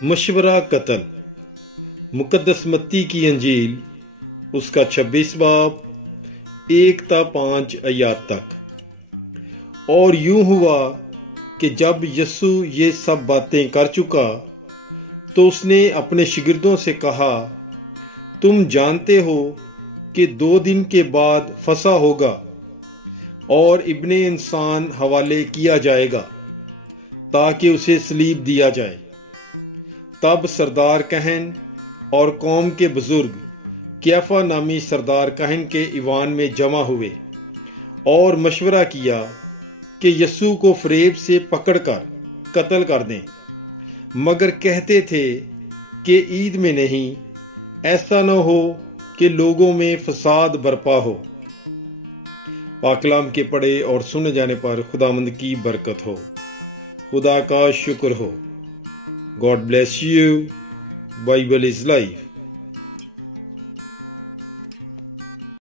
मशवरा कत्ल। मुकद्दस मत्ती की अंजील उसका 26 बाब 1 ता 5 आयत तक। और यूं हुआ कि जब यीशु ये सब बातें कर चुका तो उसने अपने शिगिर्दों से कहा, तुम जानते हो कि 2 दिन के बाद फसा होगा और इब्ने इंसान हवाले किया जाएगा ताकि उसे सलीब दिया जाए। तब सरदार कहन और कौम के बुजुर्ग कैफा नामी सरदार कहन के ईवान में जमा हुए और मशवरा किया कि यीशु को फरेब से पकड़कर कत्ल कर दें, मगर कहते थे कि ईद में नहीं, ऐसा न हो कि लोगों में फसाद बरपा हो। पाकलाम के पढ़े और सुने जाने पर खुदावंद की बरकत हो। खुदा का शुक्र हो। God bless you. Bible is life.